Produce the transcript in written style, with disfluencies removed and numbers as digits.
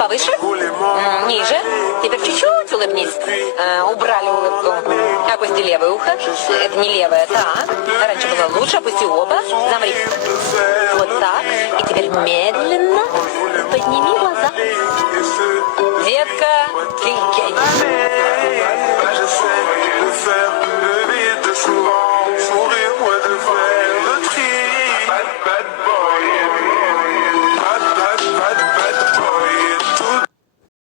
Повыше? Ниже. Теперь чуть-чуть улыбнись. Убрали улыбку. Опусти левое ухо. Это не левое. Так. Раньше было лучше. Опусти оба. Замри. Вот так. И теперь медленно подними глаза. Детка, ты гений. Sourire, ouais, de faire le tri. Bad boy.